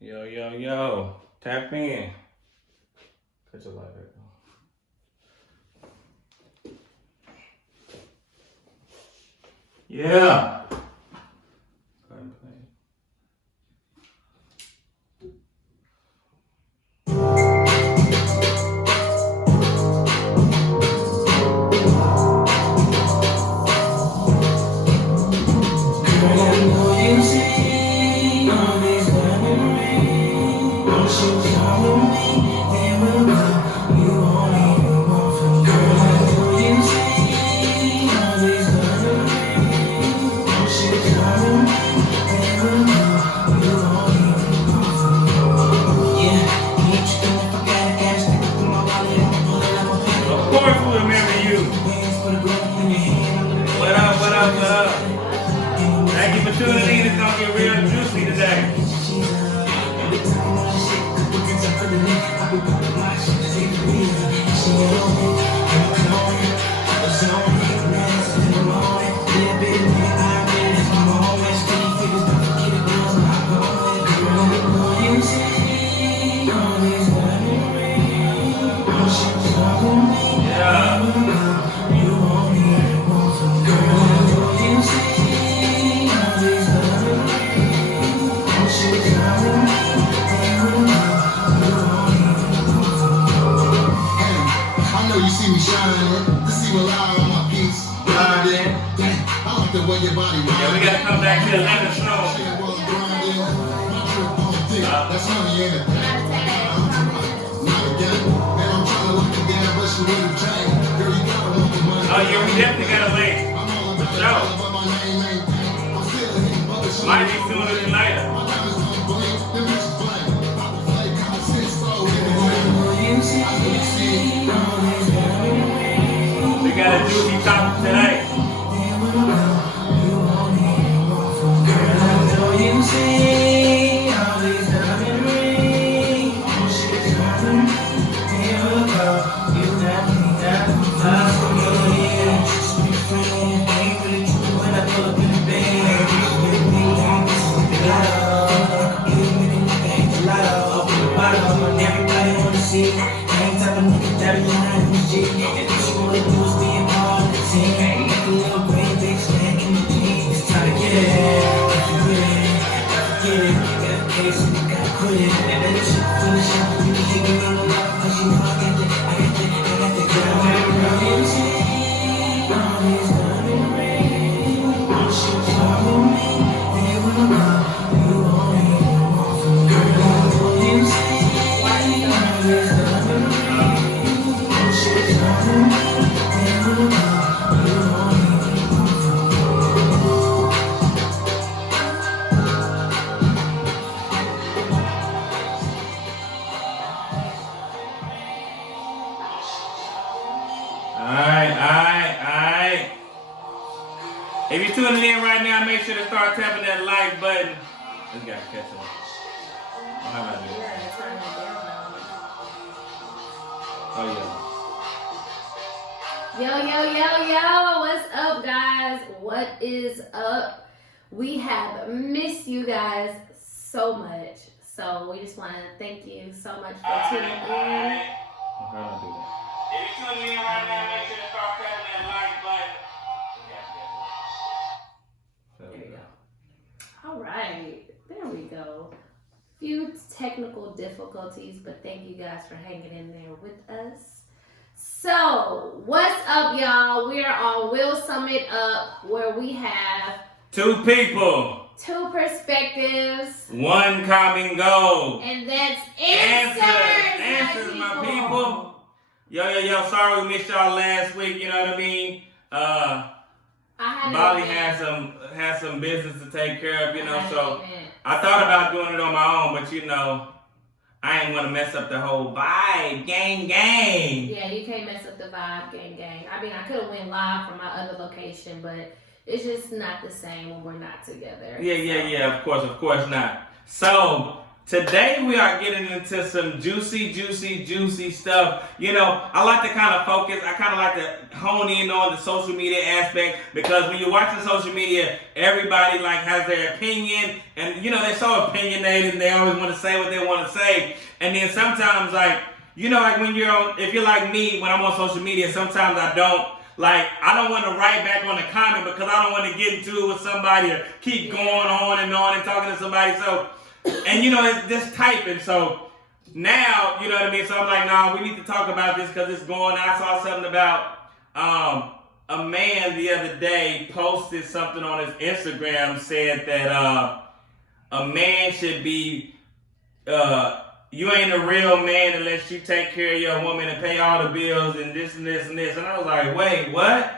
Yo, yo, yo. Tap in. Cut your light back on. Yeah. Go ahead and play. Tuning in, it's gonna get real juicy today. Yeah, we gotta come back to the Atlanta show. That's money, ain't it? Oh, yeah, we definitely gotta wait. No. Might be sooner than later. We got a juicy topic tonight. Alright. If you're tuning in right now, make sure to start tapping that like button. This guy catch up. How about this? Oh, Yo, what's up, guys? What is up? We have missed you guys so much. So we just want to thank you so much for tuning in. How do I do that? If you're tuning in right now, make sure to start tapping that like button. There you go. All right. There we go. Few technical difficulties, but thank you guys for hanging in there with us. So, what's up, y'all? We are on Will Sum It Up, where we have two people, two perspectives, one common goal, and that's answers, my people. Yo, sorry we missed y'all last week, you know what I mean? Molly had some business to take care of, you know, so I thought about doing it on my own, but you know, I ain't want to mess up the whole vibe, gang. Yeah, you can't mess up the vibe, gang. I mean, I could have went live from my other location, but it's just not the same when we're not together. Yeah, of course not. So, Today we are getting into some juicy stuff. You know, I like to kind of focus, I kind of like to hone in on the social media aspect, because when you're watching social media, everybody like has their opinion, and you know, they're so opinionated and they always want to say what they want to say. And then sometimes, like, you know, like when you're on, if you're like me, when I'm on social media, sometimes I don't want to write back on the comment because I don't want to get into it with somebody or keep going on and talking to somebody. So, and you know, it's just typing. So now, you know what I mean? So I'm like, nah, we need to talk about this because it's going on. I saw something about a man the other day posted something on his Instagram, said that a man should be, you ain't a real man unless you take care of your woman and pay all the bills and this and this and this. And I was like, wait, what?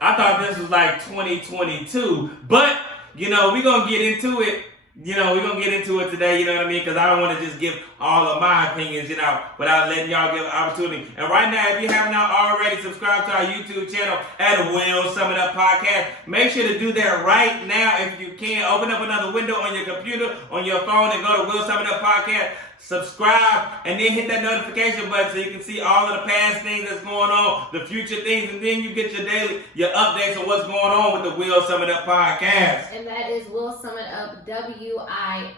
I thought this was like 2022. But, you know, we're going to get into it. You know, we're going to get into it today, you know what I mean? Because I don't want to just give all of my opinions, you know, without letting y'all give an opportunity. And right now, if you have not already subscribed to our YouTube channel at Will Sum It Up Podcast, make sure to do that right now if you can. Open up another window on your computer, on your phone, and go to Will Sum It Up Podcast. Subscribe, and then hit that notification button so you can see all of the past things that's going on, the future things, and then you get your updates on what's going on with the Will Sum It Up Podcast. And that is Will Sum It Up, WILSON,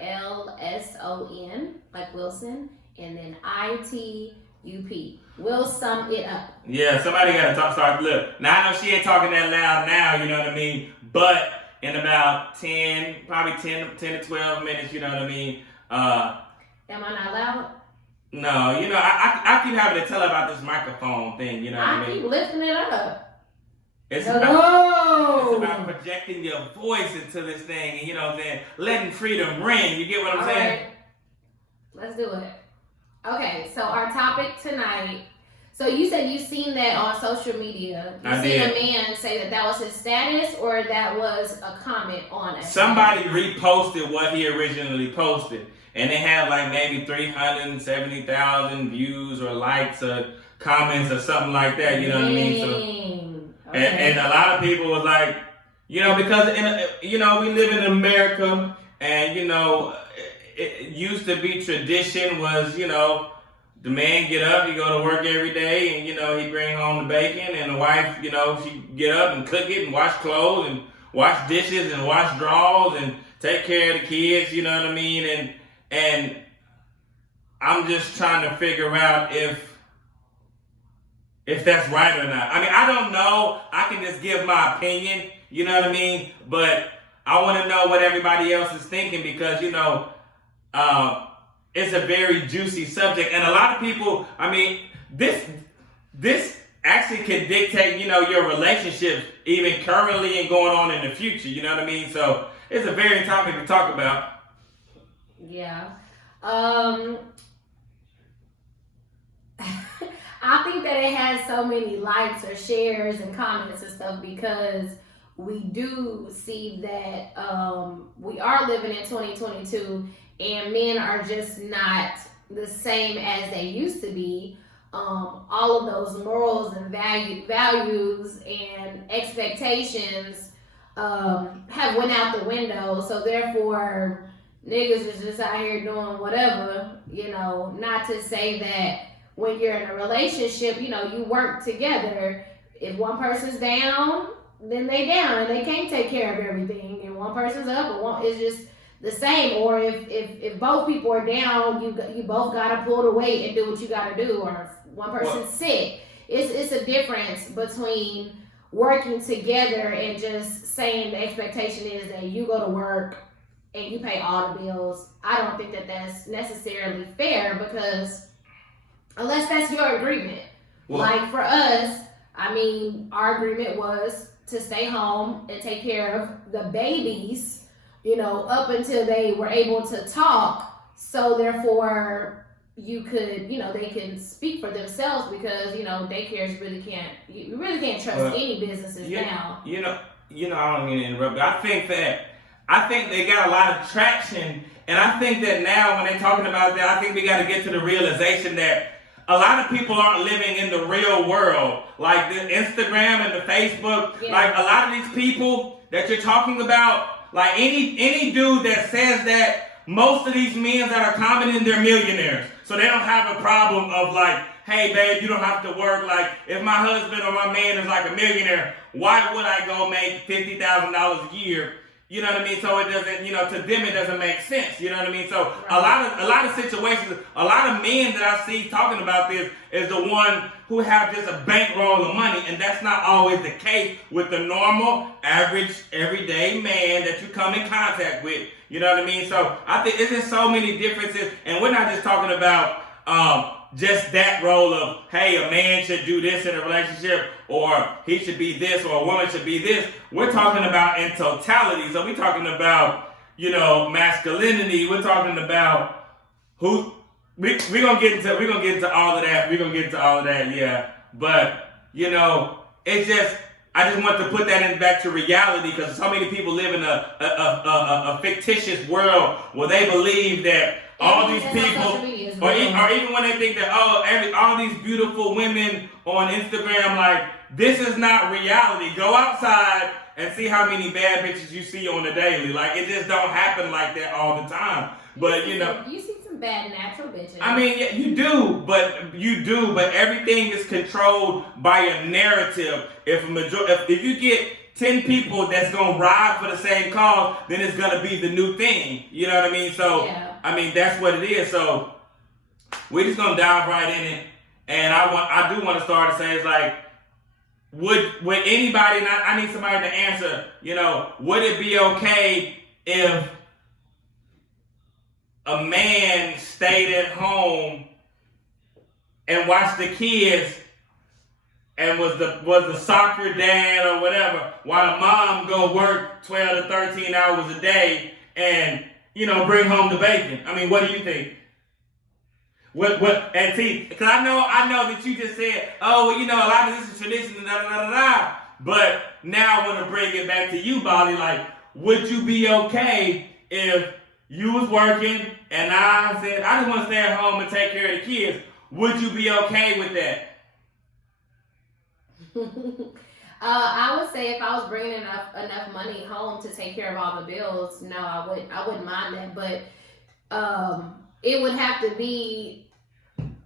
like Wilson, and then ITUP. Will Sum It Up. Yeah, somebody got to start. Look, now I know she ain't talking that loud now, you know what I mean? But in about 10 to 12 minutes, you know what I mean? Am I not loud? No, you know, I keep having to tell her about this microphone thing, you know what I mean? I keep lifting it up. It's about projecting your voice into this thing, and you know what I'm saying? Letting freedom ring. You get what I'm saying? Right. Let's do it. Okay, so our topic tonight. So you said you seen that on social media. You seen a man say that was his status, or that was a comment on it? Somebody reposted what he originally posted. And they had like maybe 370,000 views or likes or comments or something like that, you know what I mean? So, okay. and a lot of people was like, you know, because, you know, we live in America, and, you know, it used to be tradition was, you know, the man get up, he go to work every day, and, you know, he bring home the bacon, and the wife, you know, she get up and cook it and wash clothes and wash dishes and wash drawers and take care of the kids, you know what I mean? And I'm just trying to figure out if that's right or not. I mean, I don't know. I can just give my opinion, you know what I mean? But I want to know what everybody else is thinking, because, you know, it's a very juicy subject. And a lot of people, I mean, this actually can dictate, you know, your relationships even currently and going on in the future, you know what I mean? So it's a very topic to talk about. Yeah. I think that it has so many likes or shares and comments and stuff because we do see that we are living in 2022 and men are just not the same as they used to be. All of those morals and values and expectations have went out the window. So therefore, niggas is just out here doing whatever, you know, not to say that when you're in a relationship, you know, you work together. If one person's down, then they down and they can't take care of everything. And one person's up, but it's just the same. Or if both people are down, you both gotta pull the weight and do what you gotta do. Or if one person's sick, it's a difference between working together and just saying the expectation is that you go to work and you pay all the bills. I don't think that that's necessarily fair, because unless that's your agreement. Well, like for us, I mean, our agreement was to stay home and take care of the babies, you know, up until they were able to talk. So therefore, you could, you know, they can speak for themselves, because, you know, daycares you really can't trust any businesses now. You know, I don't mean to interrupt, but I think they got a lot of traction, and I think that now when they're talking about that, I think we got to get to the realization that a lot of people aren't living in the real world, like the Instagram and the Facebook. Yeah. Like a lot of these people that you're talking about, like any dude that says that most of these men that are commenting, they're millionaires. So they don't have a problem of like, hey babe, you don't have to work. Like if my husband or my man is like a millionaire, why would I go make $50,000 a year? You know what I mean? So it doesn't, to them it doesn't make sense. You know what I mean? So a lot of situations, a lot of men that I see talking about this is the one who have just a bankroll of money, and that's not always the case with the normal, average, everyday man that you come in contact with. You know what I mean? So I think it's just so many differences, and we're not just talking about just that role of, hey, a man should do this in a relationship, or he should be this, or a woman should be this. We're talking about in totality. So we're talking about, masculinity. We're talking about who we're gonna get into all of that. We're gonna get into all of that, yeah. But it's just I just want to put that in back to reality, because so many people live in a fictitious world where they believe that all these people, or even when they think that all these beautiful women on Instagram, like this is not reality. Go outside and see how many bad bitches you see on the daily. Like it just don't happen like that all the time. But you see some bad natural bitches. I mean, yeah, you do, but everything is controlled by a narrative. If you get 10 people that's gonna ride for the same cause, then it's gonna be the new thing. You know what I mean? So yeah. I mean that's what it is. So we're just gonna dive right in it. And I do want to start to say, it's like, would anybody, and I need somebody to answer, would it be okay if a man stayed at home and watched the kids and was the soccer dad or whatever, while the mom go work 12 to 13 hours a day and, bring home the bacon? I mean, what do you think? And see, because I know that you just said, oh, well, a lot of this is tradition, but now I want to bring it back to you, Bobby. Like, would you be okay if you was working and I said, I just want to stay at home and take care of the kids? Would you be okay with that? I would say if I was bringing enough money home to take care of all the bills, no, I wouldn't mind that. But it would have to be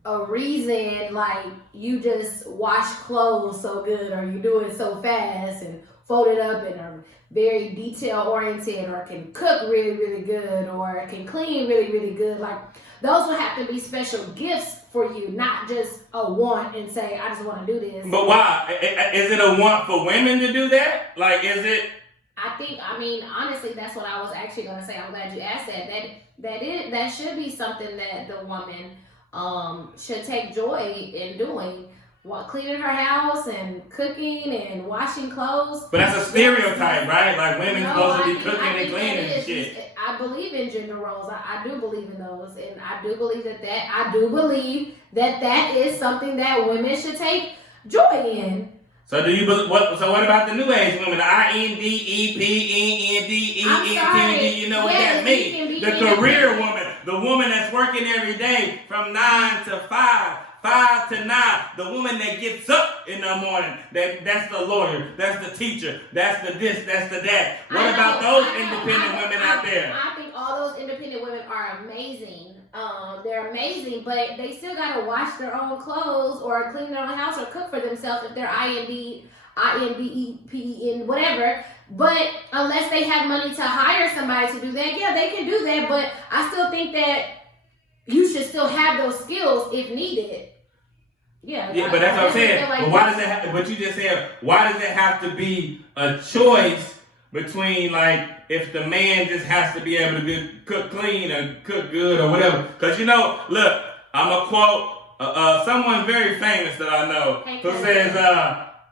a reason, like you just wash clothes so good, or you do it so fast and fold it up and are very detail oriented, or can cook really, really good, or can clean really, really good. Like those would have to be special gifts for you, not just a want and say, I just want to do this. But why? Is it a want for women to do that? Like, is it? I mean, honestly, that's what I was actually going to say. I'm glad you asked that. That should be something that the woman should take joy in doing. Cleaning her house and cooking and washing clothes. But that's a stereotype, right? Like women's supposed to be cooking and cleaning and shit. I believe in gender roles. I do believe in those, and I do believe that is something that women should take joy in. So do you what? So what about the new age women? The INDEPENDENT. You know what that means? The career woman, the woman that's working every day from 9 to 5. 5 to 9, the woman that gets up in the morning, that's the lawyer, that's the teacher, that's the this, that's the that. What about those independent women out there? I think all those independent women are amazing. They're amazing, but they still gotta wash their own clothes or clean their own house or cook for themselves if they're INDEPEN, whatever. But unless they have money to hire somebody to do that, yeah, they can do that. But I still think that you should still have those skills if needed. Yeah, but that's what I'm saying. Like, but why does it have, what you just said, why does it have to be a choice between, like, if the man just has to be able to cook clean or cook good or whatever? Because, look, I'm going to quote someone very famous that I know who says,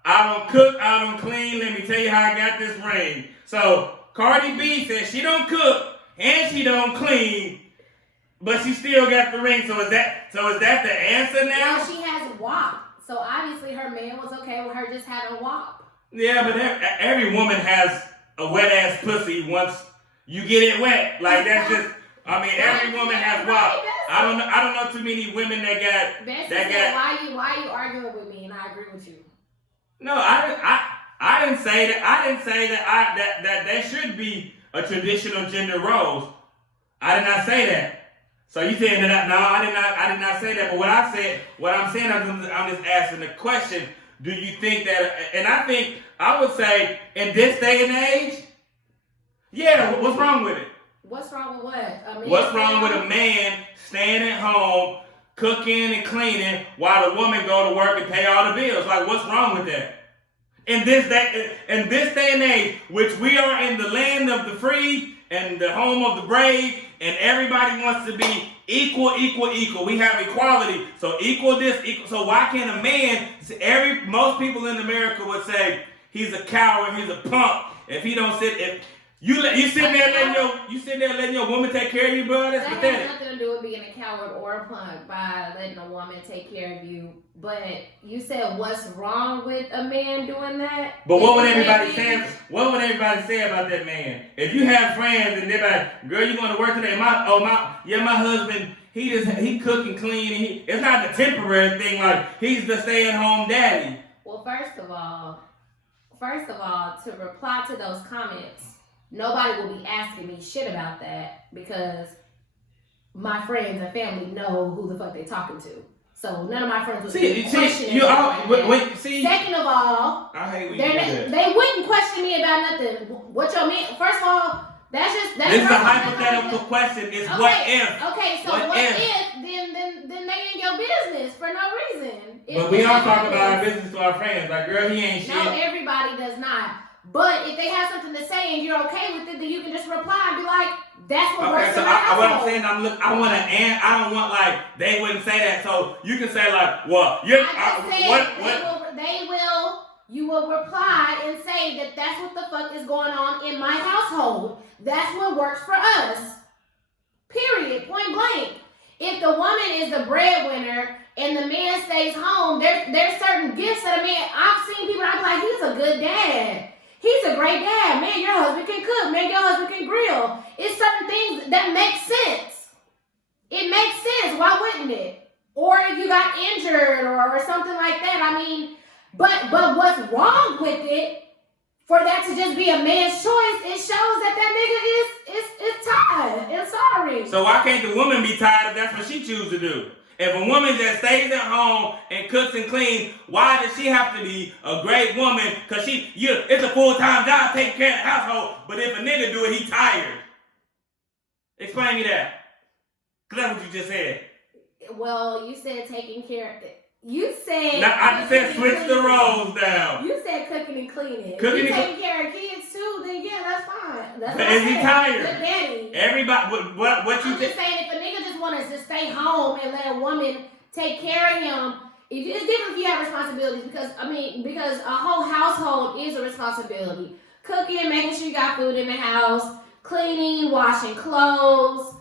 I don't cook, I don't clean, let me tell you how I got this ring. So Cardi B says she don't cook and she don't clean, but she still got the ring. So is that the answer now? Well, she has WAP. So obviously her man was okay with her just having WAP. Yeah, but every woman has a wet ass pussy once you get it wet. Like that's just, I mean, every woman has WAP. I don't know too many women that got. Why are you arguing with me? And I agree with you. No, I didn't say that. I didn't say that that should be a traditional gender roles. I did not say that. So you saying that? No, I did not say that. But what I'm saying, I'm just asking the question. Do you think that? And I would say in this day and age, yeah. What's wrong with it? What's wrong with what? What's wrong with a man staying at home, cooking and cleaning, while the woman go to work and pay all the bills? Like, what's wrong with that? In this day and age, which we are in the land of the free and the home of the brave, and everybody wants to be equal. We have equality. So equal this, equal. So why can't a man? Most people in America would say he's a coward, he's a punk. If he don't sit, you sitting there letting your woman take care of you, bro. That's pathetic. That has nothing to do with being a coward or a punk by letting a woman take care of you. But you said, what's wrong with a man doing that? But what would everybody say? What would everybody say about that man? If you have friends and they're like, "Girl, you going to work today?" My husband, he cook and clean. And it's not the temporary thing. Like, he's the stay-at-home daddy. Well, first of all, to reply to those comments, nobody will be asking me shit about that because my friends and family know who the fuck they talking to. So none of my friends would be questioning me. Second of all, I hate when you do that. They wouldn't question me about nothing. What your man? First of all, that's this is a hypothetical question. It's okay, what if? Okay, so what if? Then they in your business for no reason. But we don't talk about our business to our friends. Like, girl, he ain't shit. No, everybody does not. But if they have something to say and you're okay with it, then you can just reply and be like, "That's what works." So what I'm saying, I want to end. I don't want like they wouldn't say that. So you can say like, "Well, you're." You will reply and say that that's what the fuck is going on in my household. That's what works for us. Period. Point blank. If the woman is the breadwinner and the man stays home, there's certain gifts that a man. I've seen people. I'm like, he's a good dad. He's a great dad. Man, your husband can cook. Man, your husband can grill. It's certain things that make sense. It makes sense. Why wouldn't it? Or if you got injured or something like that. I mean, but what's wrong with it? For that to just be a man's choice, it shows that nigga is tired and sorry. So why can't the woman be tired if that's what she chooses to do? If a woman just stays at home and cooks and cleans, why does she have to be a great woman? Because it's a full-time job taking care of the household. But if a nigga do it, he tired. Explain me that. Because that's what you just said. Well, you said taking care of it. You said... Now, I just said switch the roles down. You said cooking and cleaning. Cooking you taking care of kids too, then yeah, that's fine. That's but is he tired? Good daddy. Everybody, what you I'm just saying, if a nigga just wants to stay home and let a woman take care of him, it's different if you have responsibilities because a whole household is a responsibility. Cooking, making sure you got food in the house, cleaning, washing clothes,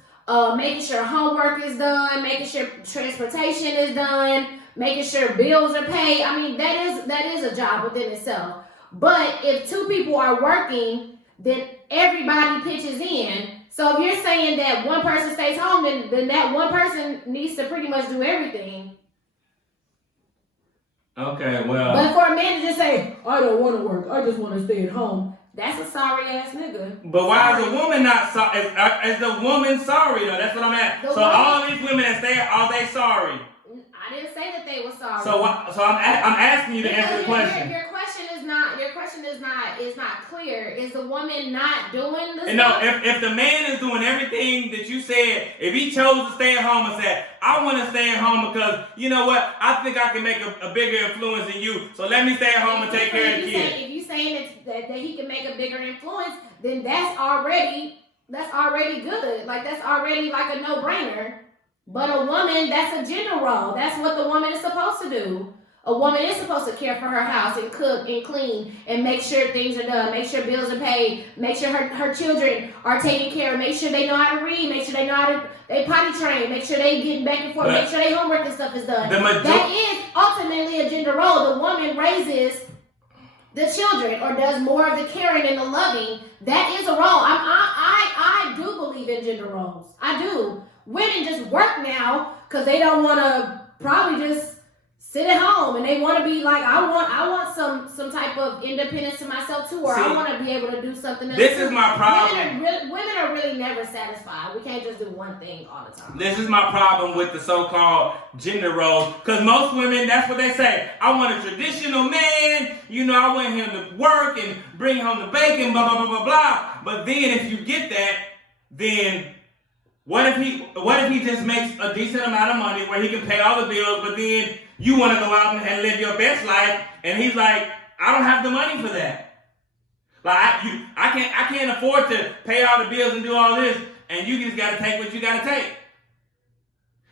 making sure homework is done, making sure transportation is done, making sure bills are paid. I mean, that is a job within itself. But if two people are working, then everybody pitches in. So if you're saying that one person stays home, then that one person needs to pretty much do everything. Okay, well. But for a man to just say, "I don't want to work, I just want to stay at home," that's a sorry ass nigga. But why is the woman not sorry? Is the woman sorry though? That's what I'm at. So all these women that stay, are they sorry? I didn't say that they were sorry. So I'm asking you to answer the question. Your question is not clear. Is the woman not doing this? No, if the man is doing everything that you said, if he chose to stay at home and said, "I want to stay at home because you know what, I think I can make a bigger influence than you, so let me stay at home and take care of the kids." If you saying that he can make a bigger influence, then that's already good. Like that's already like a no-brainer. But a woman, that's a gender role. That's what the woman is supposed to do. A woman is supposed to care for her house and cook and clean and make sure things are done, make sure bills are paid, make sure her children are taken care of, make sure they know how to read, make sure they know how to they potty train, make sure they get back and forth, make sure their homework and stuff is done. That is ultimately a gender role. The woman raises the children or does more of the caring and the loving. That is a role. I do believe in gender roles. I do. Women just work now because they don't want to probably just sit at home and they want to be like, I want some type of independence to myself too, or I want to be able to do something else. This is my problem. Women are really never satisfied. We can't just do one thing all the time. This is my problem with the so-called gender roles, because most women, that's what they say. I want a traditional man. You know, I want him to work and bring home the bacon, blah blah blah blah blah. But then if you get that, then what if he just makes a decent amount of money where he can pay all the bills, but then you want to go out and live your best life, and he's like, I don't have the money for that. Like I can't afford to pay all the bills and do all this, and you just got to take what you got to take.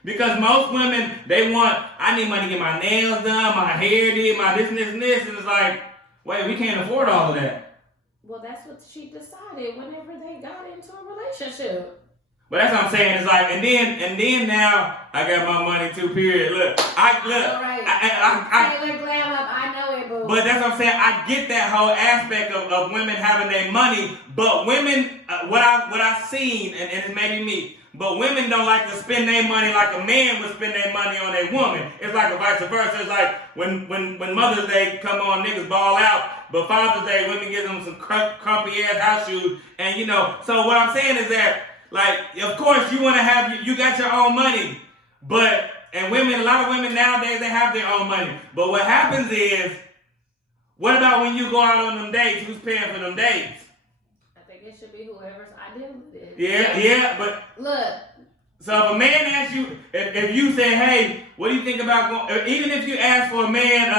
Because most women, they want, I need money to get my nails done, my hair did, my this and this and this, and it's like, wait, we can't afford all of that. Well, that's what she decided whenever they got into a relationship. But that's what I'm saying. It's like, and then now I got my money too. Period. Look. All right. Taylor glam up. I know it, boo. But that's what I'm saying. I get that whole aspect of women having their money, but women, what I've seen, and it's maybe me, but women don't like to spend their money like a man would spend their money on a woman. It's like a vice versa. It's like when Mother's Day come on, niggas ball out, but Father's Day, women give them some crumpy ass house shoes, and you know. So what I'm saying is that, like, of course you want to have, you got your own money, but, and women, a lot of women nowadays, they have their own money. But what happens is, what about when you go out on them dates? Who's paying for them dates? I think it should be whoever's ideal is. Yeah, but look. So if a man asks you, if you say, hey, what do you think about going, even if you ask for a man,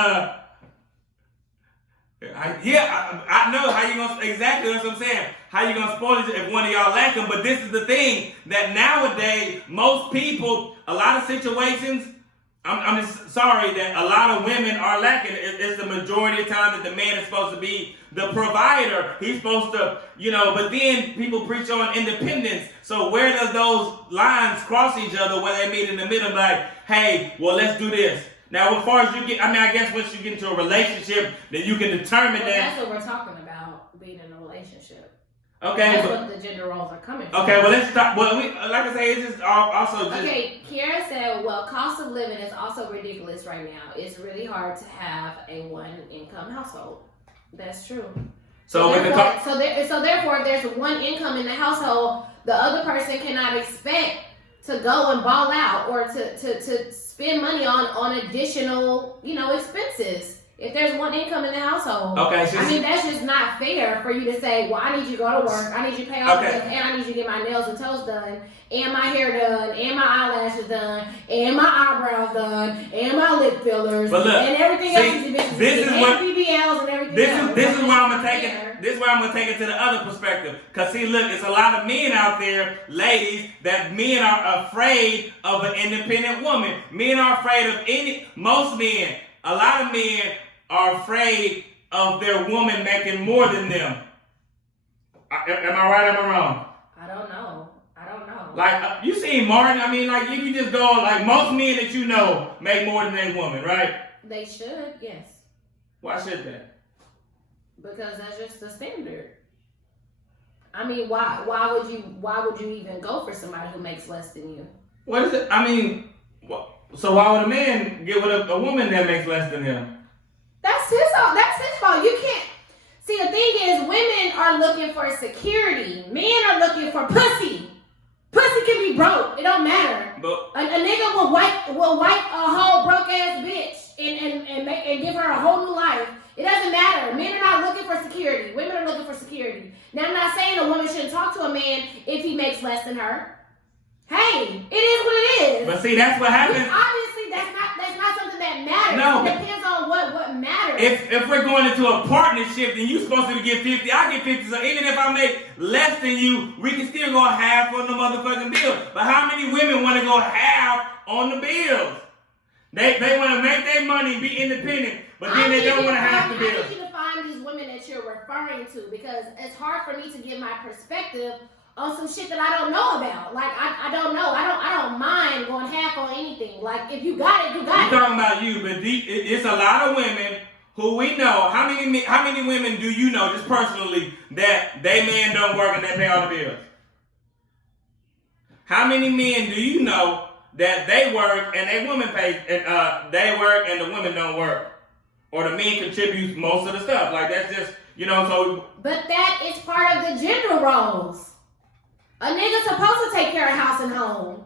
I know how you gonna, exactly that's what I'm saying. How you gonna spoil it if one of y'all lacking? But this is the thing, that nowadays, most people, a lot of situations, I'm just sorry that a lot of women are lacking. It's the majority of the time that the man is supposed to be the provider. He's supposed to, you know, but then people preach on independence. So where does those lines cross each other where they meet in the middle, like, hey, well, let's do this. Now, as far as you get, I mean, I guess once you get into a relationship, then you can determine that. That's what we're talking about, being in a relationship. Okay. That's what the gender roles are coming from. Okay, well, let's stop. Well, like I say, it's just also just. Okay, Kiara said, well, cost of living is also ridiculous right now. It's really hard to have a one-income household. That's true. So therefore, if there's one income in the household, the other person cannot expect to go and ball out or to spend money on additional, expenses. If there's one income in the household. Okay. I mean, that's just not fair for you to say, well, I need you to go to work, I need you to pay all the bills, and I need you to get my nails and toes done, and my hair done, and my eyelashes done, and my eyebrows done, and my lip fillers, but look, and everything else you and BBLs and everything else. This is where I'm gonna take it. This is where I'm gonna take it to the other perspective. Cause see, look, it's a lot of men out there, ladies, that men are afraid of an independent woman. Men are afraid of most men. A lot of men are afraid of their woman making more than them. Am I right or am I wrong? I don't know. Like, you seen Martin, I mean, like, if you just go, like, most men that you know make more than their woman, right? They should, yes. Why should they? Because that's just the standard. I mean, why would you even go for somebody who makes less than you? What is it? I mean, so why would a man get with a woman that makes less than him? That's his fault. You can't. See, the thing is, women are looking for security. Men are looking for pussy. Pussy can be broke. It don't matter. But a nigga will wipe a whole broke ass bitch and give her a whole new life. It doesn't matter. Men are not looking for security. Women are looking for security. Now, I'm not saying a woman shouldn't talk to a man if he makes less than her. Hey, it is what it is. But see, that's what happens. Obviously, that's not something that matters. No. It depends on what matters. If we're going into a partnership, then you're supposed to get 50, I get 50. So even if I make less than you, we can still go half on the motherfucking bill. But how many women want to go half on the bills? They want to make their money, be independent, but then they don't want to have the bills. I need you to find these women that you're referring to, because it's hard for me to give my perspective on some shit that I don't know about. Like, I don't know. I don't mind going half on anything. Like, if you got it, you got it. I'm talking about you, but it's a lot of women who we know. How many women do you know, just personally, that they man don't work and they pay all the bills? How many men do you know that they work and they women pay, and they work and the women don't work, or the men contribute most of the stuff. Like that's just so. But that is part of the gender roles. A nigga's supposed to take care of house and home.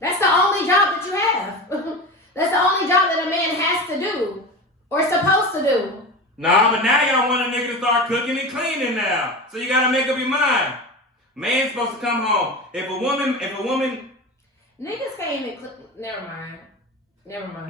That's the only job that you have. That's the only job that a man has to do or supposed to do. Nah, but now y'all want a nigga to start cooking and cleaning now. So you gotta make up your mind. Man's supposed to come home. If a woman. Niggas can't even Never mind.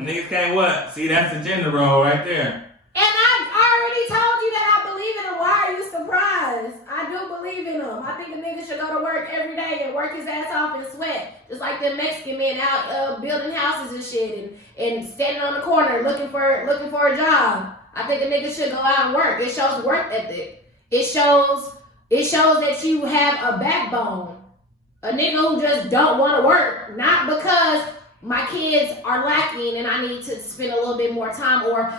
Niggas can't what? See, that's the gender role right there. And I already told you that I believe in him. Why are you surprised? I do believe in him. I think a nigga should go to work every day and work his ass off and sweat. Just like the Mexican men out building houses and shit and standing on the corner looking for a job. I think a nigga should go out and work. It shows work ethic. It shows that you have a backbone. A nigga who just don't want to work, not because my kids are lacking and I need to spend a little bit more time, or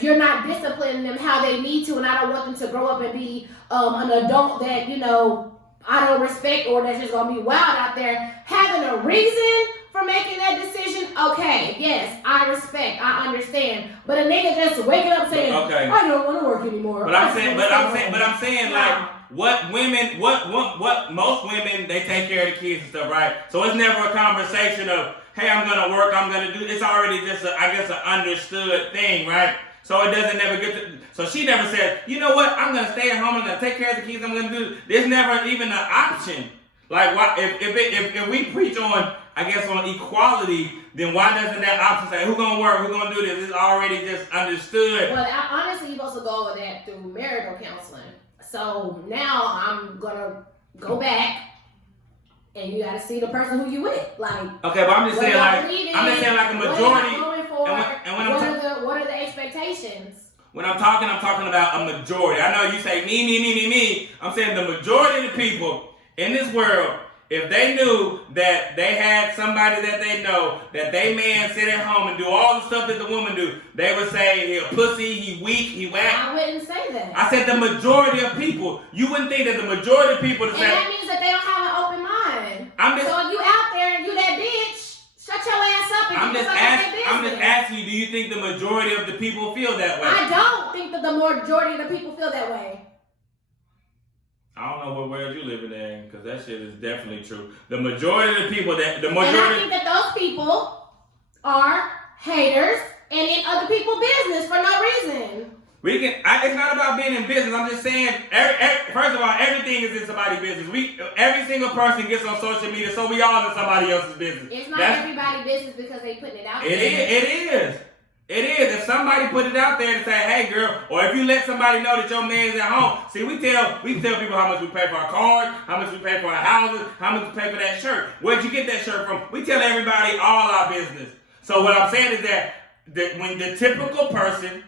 you're not disciplining them how they need to, and I don't want them to grow up and be an adult that I don't respect, or that's just gonna be wild out there. Having a reason for making that decision, okay, yes, I respect, I understand. But a nigga just waking up saying, okay, I don't want to work anymore. But I'm saying, like, what most women, they take care of the kids and stuff, right? So it's never a conversation of, hey, I'm gonna work, I'm gonna do. It's already just an understood thing, right? So it doesn't never get to. So she never said, you know what? I'm gonna stay at home. I'm gonna take care of the kids. I'm gonna do. There's never even an option. Like, why? If we preach on, I guess, on equality, then why doesn't that option say who's gonna work, who's gonna do this? It's already just understood. Well, honestly, you're supposed to go over that through marital counseling. So now I'm gonna go back. And you gotta see the person who you with, like. Okay, but I'm just saying, like a majority. What are the expectations? When I'm talking about a majority. I know you say me. I'm saying the majority of the people in this world, if they knew that they had somebody that they know, that they man sit at home and do all the stuff that the woman do, they would say he a pussy, he weak, he whack. I wouldn't say that. I said the majority of people. You wouldn't think that the majority of people. And that means that they don't have an open mind. So if you out there and you that bitch, shut your ass up and I'm just asking you, do you think the majority of the people feel that way? I don't think that the majority of the people feel that way. I don't know what world you living in, because that shit is definitely true. The majority of the people And I think that those people are haters and in other people's business for no reason. It's not about being in business. I'm just saying, first of all, everything is in somebody's business. Every single person gets on social media, so we all in somebody else's business. It's not everybody's business because they putting it out there. It is. If somebody put it out there and say, hey girl, or if you let somebody know that your man's at home. See, we tell people how much we pay for our cars, how much we pay for our houses, how much we pay for that shirt. Where'd you get that shirt from? We tell everybody all our business. So what I'm saying is that when the typical person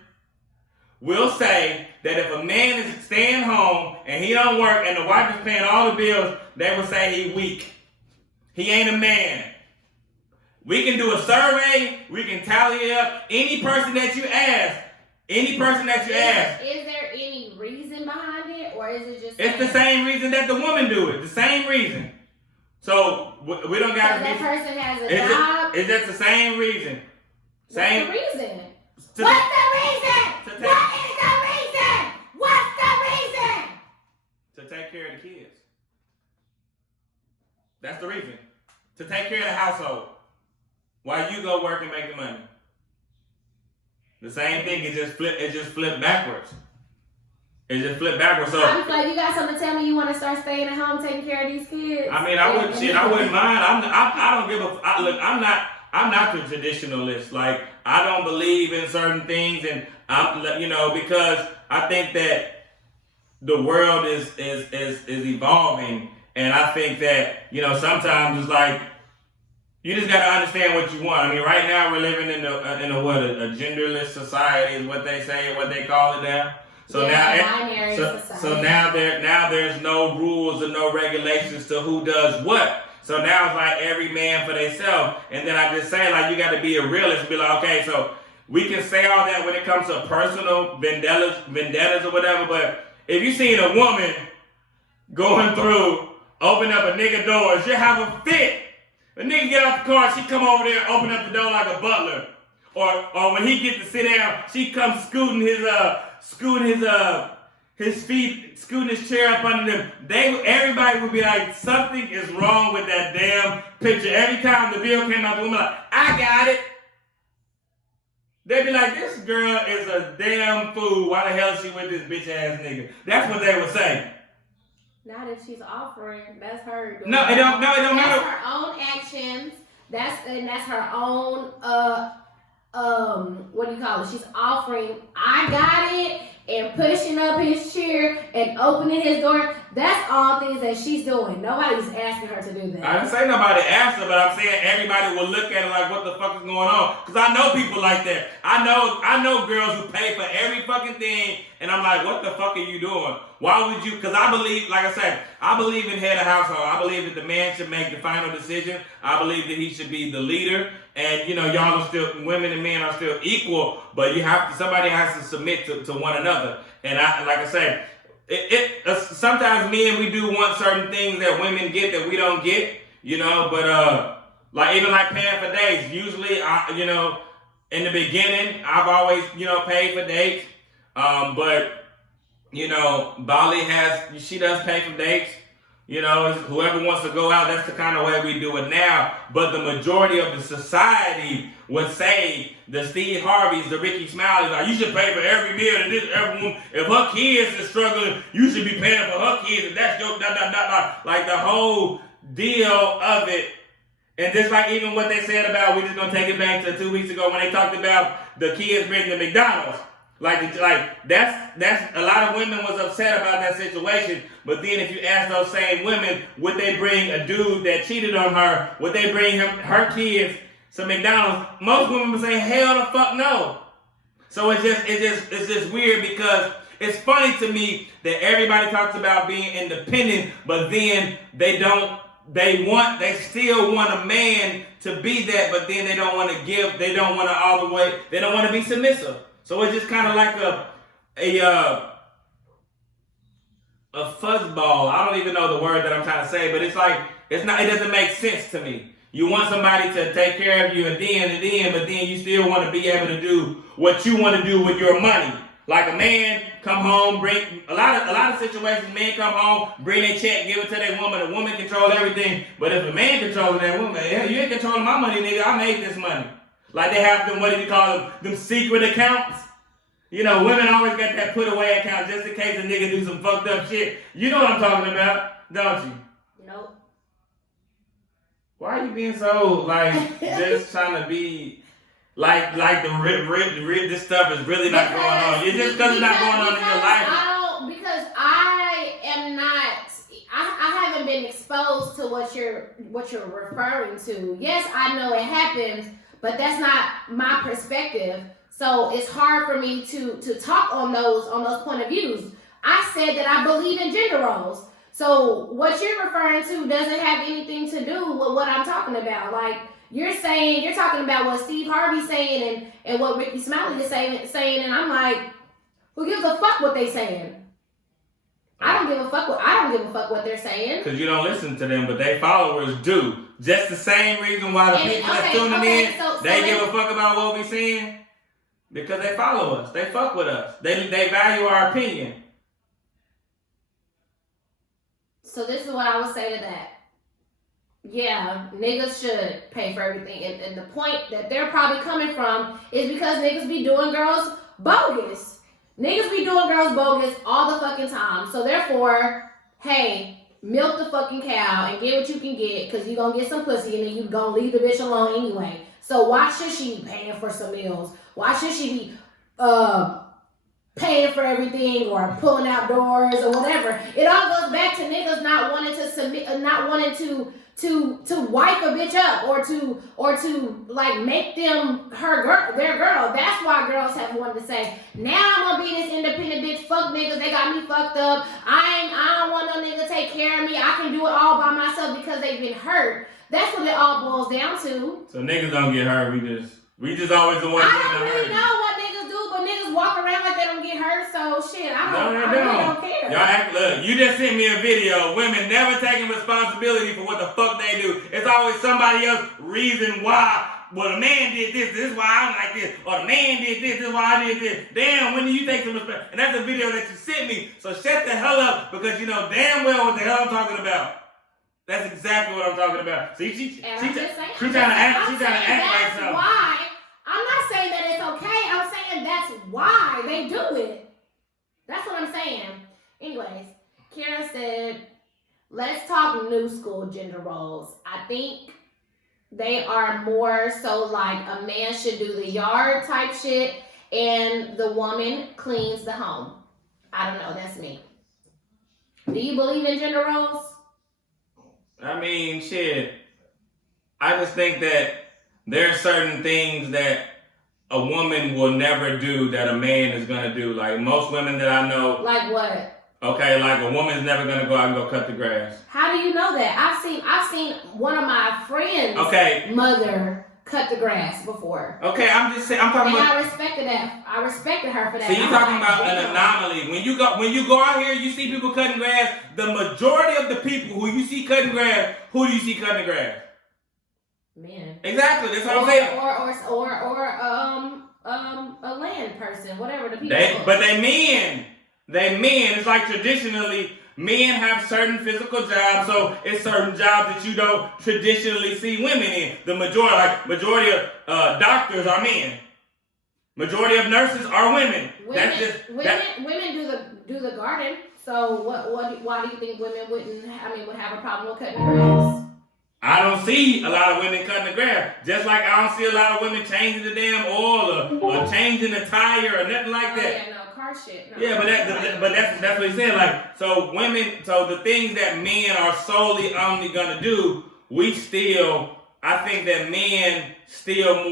will say that if a man is staying home and he don't work and the wife is paying all the bills, they will say he weak. He ain't a man. We can do a survey. We can tally up any person that you ask. Is there any reason behind it, or is it just? It's the same reason that the woman do it. The same reason. So we don't got to be. That person has a job. It's just the same reason. What's the reason? To take care of the kids. That's the reason. To take care of the household. While you go work and make the money. The same thing, it just flipped backwards. So I'm like, you got something to tell me you want to start staying at home taking care of these kids? I mean, I wouldn't mind. I don't give a look, I'm not the traditionalist. Like, I don't believe in certain things, and because I think that the world is evolving, and I think that, sometimes it's like you just gotta understand what you want. I mean, right now we're living in a genderless society is what they say, what they call it now. So now there's no rules and no regulations to who does what. So now it's like every man for themselves. And then I just say, like, you got to be a realist and be like, okay, so we can say all that when it comes to personal vendettas or whatever. But if you seen a woman going through, open up a nigga doors, you have a fit. A nigga get out the car, she come over there, open up the door like a butler. Or when he gets to sit down, she comes scooting his feet, scooting his chair up under them. Everybody would be like, something is wrong with that damn picture. Every time the bill came out, the woman like, I got it. They'd be like, this girl is a damn fool. Why the hell is she with this bitch ass nigga? That's what they would say. Not if she's offering. That's her. No, it don't matter. That's her own actions. That's her own. What do you call it? She's offering. I got it, and pushing up his chair and opening his door. That's all things that she's doing. Nobody's asking her to do that. I didn't say nobody asked her, but I'm saying everybody will look at it like, what the fuck is going on? Because I know people like that. I know girls who pay for every fucking thing, and I'm like, what the fuck are you doing? Why would you? Because I believe, like I said, I believe in head of household. I believe that the man should make the final decision. I believe that he should be the leader. And, y'all are still, women and men are still equal, but somebody has to submit to one another. And like I say, sometimes men, we do want certain things that women get that we don't get, but like even like paying for dates. Usually, in the beginning, I've always, paid for dates. But Bali she does pay for dates. Whoever wants to go out, that's the kind of way we do it now. But the majority of the society would say the Steve Harveys, the Ricky Smileys, like, you should pay for every meal to this everyone. If her kids is struggling, you should be paying for her kids. And that's your like the whole deal of it. And just like even what they said about, we're just gonna take it back to 2 weeks ago when they talked about the kids bringing the McDonald's. Like that's a lot of women was upset about that situation. But then if you ask those same women, would they bring a dude that cheated on her? Would they bring her kids some McDonald's? Most women would say, hell the fuck no. So it's just weird because it's funny to me that everybody talks about being independent, but then they still want a man to be that, but then they don't want to give, they don't want to be submissive. So it's just kind of like a fuzzball. I don't even know the word that I'm trying to say, but it doesn't make sense to me. You want somebody to take care of you but then you still want to be able to do what you want to do with your money. Like a man come home, bring a lot of situations, men come home, bring their check, give it to their woman, the woman control everything. But if a man controls that woman, hell, you ain't controlling my money, nigga. I made this money. Like they have them, what do you call them secret accounts? Women always got that put away account just in case a nigga do some fucked up shit. You know what I'm talking about, don't you? Nope. Why are you being so, just trying to be, like this stuff is really not going on. It's just because it's not going on in your life. Because I am not, I haven't been exposed to what you're referring to. Yes, I know it happens, but that's not my perspective. So it's hard for me to talk on those point of views. I said that I believe in gender roles. So what you're referring to doesn't have anything to do with what I'm talking about. Like you're talking about what Steve Harvey's saying and what Ricky Smiley is saying, and I'm like, who gives a fuck what they saying? I don't give a fuck what they're saying. Because you don't listen to them, but their followers do. Just the same reason why the people that's tuning in, they give a fuck about what we saying. Because they follow us. They fuck with us. They value our opinion. So this is what I would say to that. Yeah, niggas should pay for everything. And the point that they're probably coming from is because niggas be doing girls bogus. Niggas be doing girls bogus all the fucking time. So therefore, hey, milk the fucking cow and get what you can get because you're going to get some pussy and then you're going to leave the bitch alone anyway. So why should she be paying for some meals? Why should she be paying for everything or pulling out doors or whatever? It all goes back to niggas not wanting to submit, not wanting to wipe a bitch up or to like make them their girl. That's why girls have wanted to say, now I'm gonna be this independent bitch. Fuck niggas, they got me fucked up. I don't want no nigga to take care of me. I can do it all by myself because they've been hurt. That's what it all boils down to. So niggas don't get hurt. We just always the ones I don't really know what niggas do, but niggas walk around like they don't get hurt, so shit, I really don't care. Look, you just sent me a video. Women never taking responsibility for what the fuck they do. It's always somebody else's reason why. Well, the man did this is why I'm like this. Or the man did this is why I did this. Damn, when do you take some respect? And that's a video that you sent me. So shut the hell up because you know damn well what the hell I'm talking about. That's exactly what I'm talking about. See, she's trying to act like something. Why? I'm not saying that it's okay. I'm saying that's why they do it. That's what I'm saying. Anyways, Kara said, let's talk new school gender roles. I think they are more so like a man should do the yard type shit and the woman cleans the home. I don't know. That's me. Do you believe in gender roles? I mean, shit. I just think that there are certain things that a woman will never do that a man is gonna do. Like most women that I know. Like what? Okay, like a woman's never gonna go out and go cut the grass. How do you know that? I've seen one of my friends' mother cut the grass before. Okay, I'm talking about. I respected that. I respected her for that. So you're talking about an anomaly. When you go out here, you see people cutting grass. The majority of the people who you see cutting grass, who do you see cutting the grass? Men. Exactly. That's what I'm saying. Or a land person, whatever the people. But they men. It's like traditionally, men have certain physical jobs, so it's certain jobs that you don't traditionally see women in. The majority of doctors are men. Majority of nurses are women. Women do the garden. So why do you think women would have a problem with cutting the grass? I don't see a lot of women cutting the grass. Just like I don't see a lot of women changing the damn oil or changing the tire or nothing like that. Yeah, no, car shit. No, yeah, but that's what he's saying. Like, so the things that men are solely only gonna do, I think that men still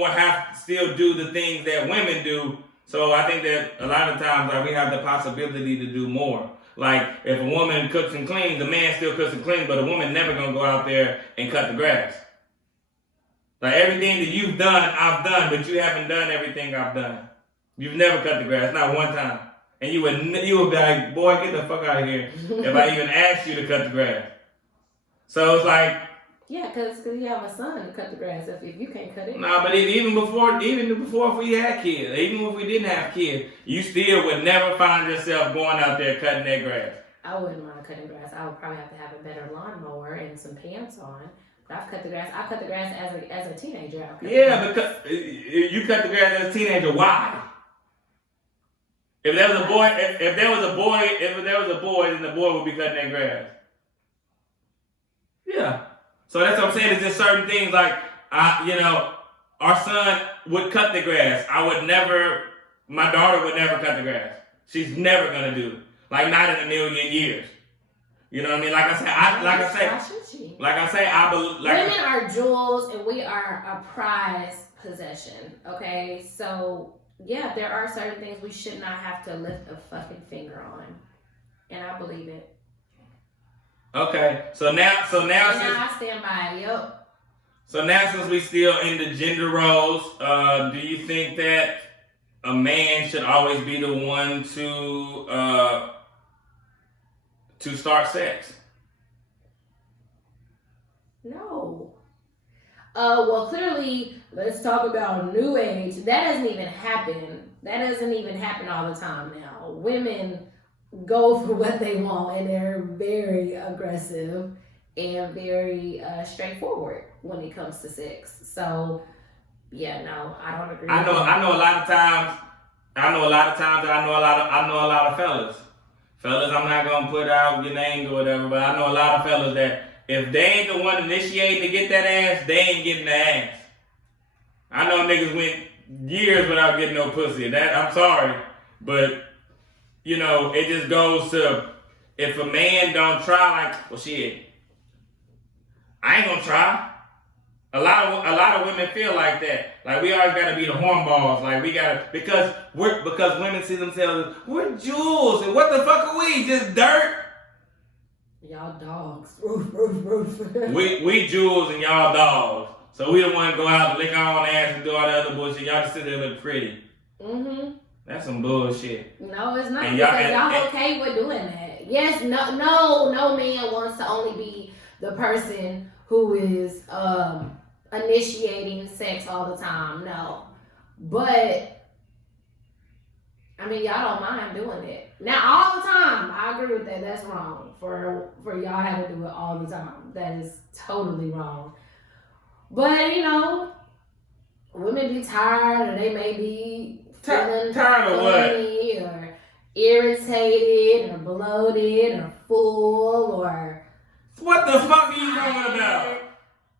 do the things that women do. So I think that a lot of times we have the possibility to do more. Like, if a woman cooks and cleans, the man still cooks and cleans, but a woman never gonna go out there and cut the grass. Like, everything that you've done, I've done, but you haven't done everything I've done. You've never cut the grass, not one time. And you would be like, boy, get the fuck out of here if I even asked you to cut the grass. So it's like... Yeah, because you have a son to cut the grass if you can't cut it. Nah, but even before we had kids, even if we didn't have kids, you still would never find yourself going out there cutting that grass. I wouldn't mind cutting grass. I would probably have to have a better lawnmower and some pants on. But I've cut the grass. I cut the grass as a teenager. Yeah, because you cut the grass as a teenager. Why? If there was a boy, then the boy would be cutting that grass. Yeah. So that's what I'm saying. It's just certain things like, our son would cut the grass. My daughter would never cut the grass. She's never gonna do it. Like, not in a million years. You know what I mean? Women are jewels and we are a prized possession. Okay, so yeah, there are certain things we should not have to lift a fucking finger on, and I believe it. Okay, so now I stand by it. Yep. So now, since we still in the gender roles, do you think that a man should always be the one to start sex? No. Well, clearly, let's talk about new age. That doesn't even happen. That doesn't even happen all the time now. Women go for what they want, and they're very aggressive and very straightforward when it comes to sex. So, yeah, no, I don't agree. I know a lot of times that I know a lot of fellas. Fellas, I'm not gonna put out your names or whatever, but I know a lot of fellas that if they ain't the one initiating to get that ass, they ain't getting the ass. I know niggas went years without getting no pussy. I'm sorry, but it just goes to, if a man don't try, like, well, shit, I ain't gonna try. A lot of women feel like that. Like, we always gotta be the hornballs. Like, we gotta, because women see themselves as, we're jewels, and what the fuck are we? Just dirt? Y'all dogs. Roof, roof, roof. we jewels and y'all dogs. So we don't want to go out and lick our own ass and do all the other bullshit. Y'all just sit there and look pretty. Mm-hmm. That's some bullshit. No, it's not. And Because y'all okay with doing that. Yes, no man wants to only be the person who is initiating sex all the time. No. But I mean, y'all don't mind doing it. Now all the time, I agree with that. That's wrong. For y'all have to do it all the time. That is totally wrong. But you know, women be tired, or they may be feeling tired of funny, or irritated, or bloated, or full, or what the fuck are you talking about?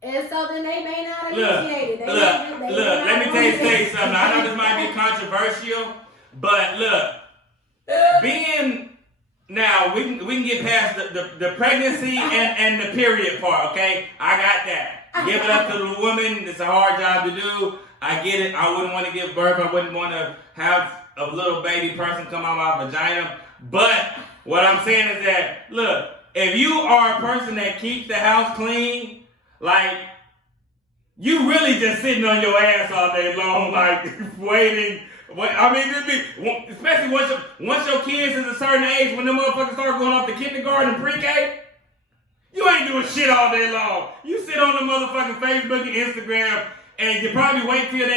And so then they may not initiate it. Look, let me tell you something. I know this might be controversial, but look, now we can get past the pregnancy and the period part, okay? I got that. Give it up to the woman. It's a hard job to do. I get it. I wouldn't want to give birth. I wouldn't want to have a little baby person come out of my vagina. But what I'm saying is that, look, if you are a person that keeps the house clean, like, you really just sitting on your ass all day long, like, waiting. I mean, especially once your kids is a certain age, when them motherfuckers start going off to kindergarten and pre-K, you ain't doing shit all day long. You sit on the motherfucking Facebook and Instagram, and you probably wait till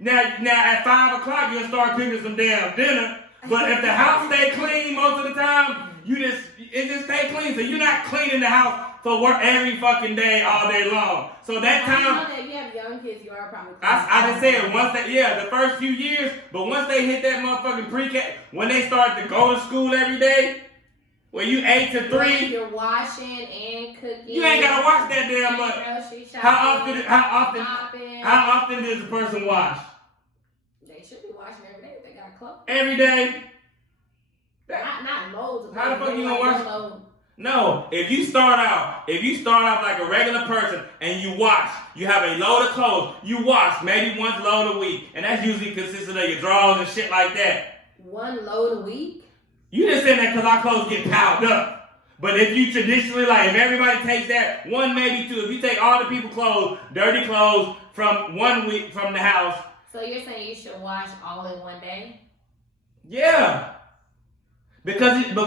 now at 5 o'clock, you'll start cooking some damn dinner. But if the house stay clean most of the time, it just stay clean. So you're not cleaning the house for work every fucking day, all day long. So that time, I know that if you have young kids, you are probably. I just said the first few years, but once they hit that motherfucking pre-K, when they start to go to school every day, where you 8 to 3, when you're washing and cooking. You ain't gotta wash that damn much. How often does a person wash? They should be washing every day if they got clothes. Every day. Not loads of. How the fuck you gonna wash? No, if you start off like a regular person and you wash, you have a load of clothes, you wash maybe one load a week, and that's usually consistent of your drawers and shit like that. One load a week? You just saying that because our clothes get piled up. But if you traditionally, like, if everybody takes that, one, maybe two, if you take all the people's clothes, dirty clothes, from 1 week from the house. So you're saying you should wash all in one day? Yeah. But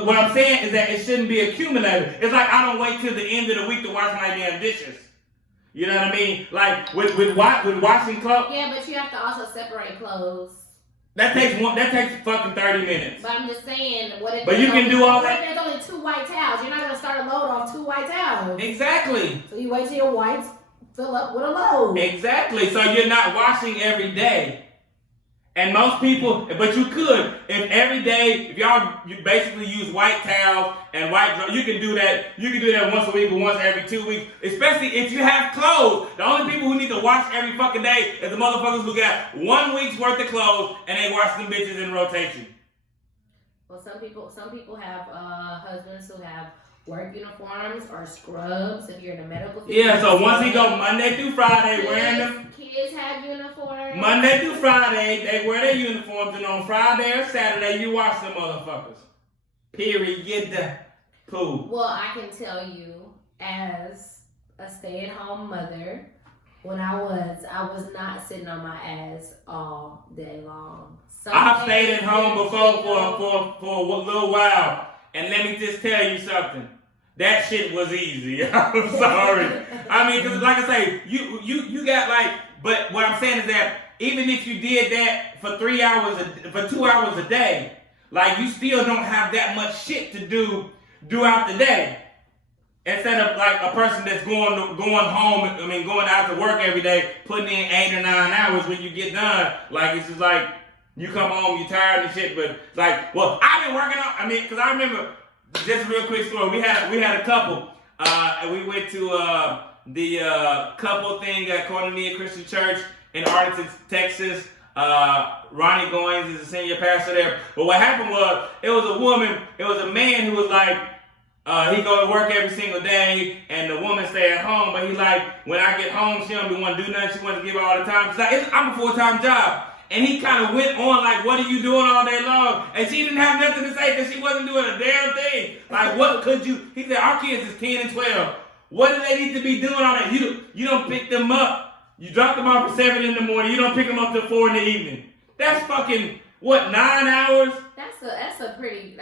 what I'm saying is that it shouldn't be accumulated. It's like I don't wait till the end of the week to wash my damn dishes. You know what I mean? Like with washing clothes. Yeah, but you have to also separate clothes. That takes fucking 30 minutes. But I'm just saying, what if? But you can do all that. What if there's only 2 white towels? You're not gonna start a load off 2 white towels. Exactly. So you wait till your whites fill up with a load. Exactly. So you're not washing every day. And most people, but you could, if every day, if you basically use white towels and white, you can do that. You can do that once a week or once every 2 weeks. Especially if you have clothes. The only people who need to wash every fucking day is the motherfuckers who got 1 week's worth of clothes and they wash them bitches in rotation. Well, some people have husbands who have work uniforms or scrubs if you're in the medical field. Yeah, so once he go Monday through Friday wearing them. Kids have uniforms. Monday through Friday, they wear their uniforms, and on Friday or Saturday, you wash them motherfuckers. Period. Pooh. Well, I can tell you, as a stay-at-home mother, when I was not sitting on my ass all day long. I've stayed at home before for a little while, and let me just tell you something. That shit was easy. I'm sorry. I mean, because like I say, you got like, but what I'm saying is that even if you did that for 2 hours a day, like you still don't have that much shit to do throughout the day. Instead of like a person that's going home, going out to work every day, putting in 8 or 9 hours when you get done. Like it's just like you come home, you tired and shit, but it's like, well, I've been working on. Because I remember. Just a real quick story. We had a couple. And we went to the couple thing at Cornelia Christian Church in Arlington, Texas. Ronnie Goins is the senior pastor there. But what happened was, it was a man who was like, he go to work every single day, and the woman stay at home. But he's like, when I get home, she don't want to do nothing. She wants to give her all the time. She's like, I'm a full-time job. And he kind of went on like, what are you doing all day long? And she didn't have nothing to say because she wasn't doing a damn thing. Like, what could you? He said, our kids is 10 and 12. What do they need to be doing on that? You don't pick them up. You drop them off at 7 in the morning. You don't pick them up till 4 in the evening. That's fucking, what, 9 hours? That's a pretty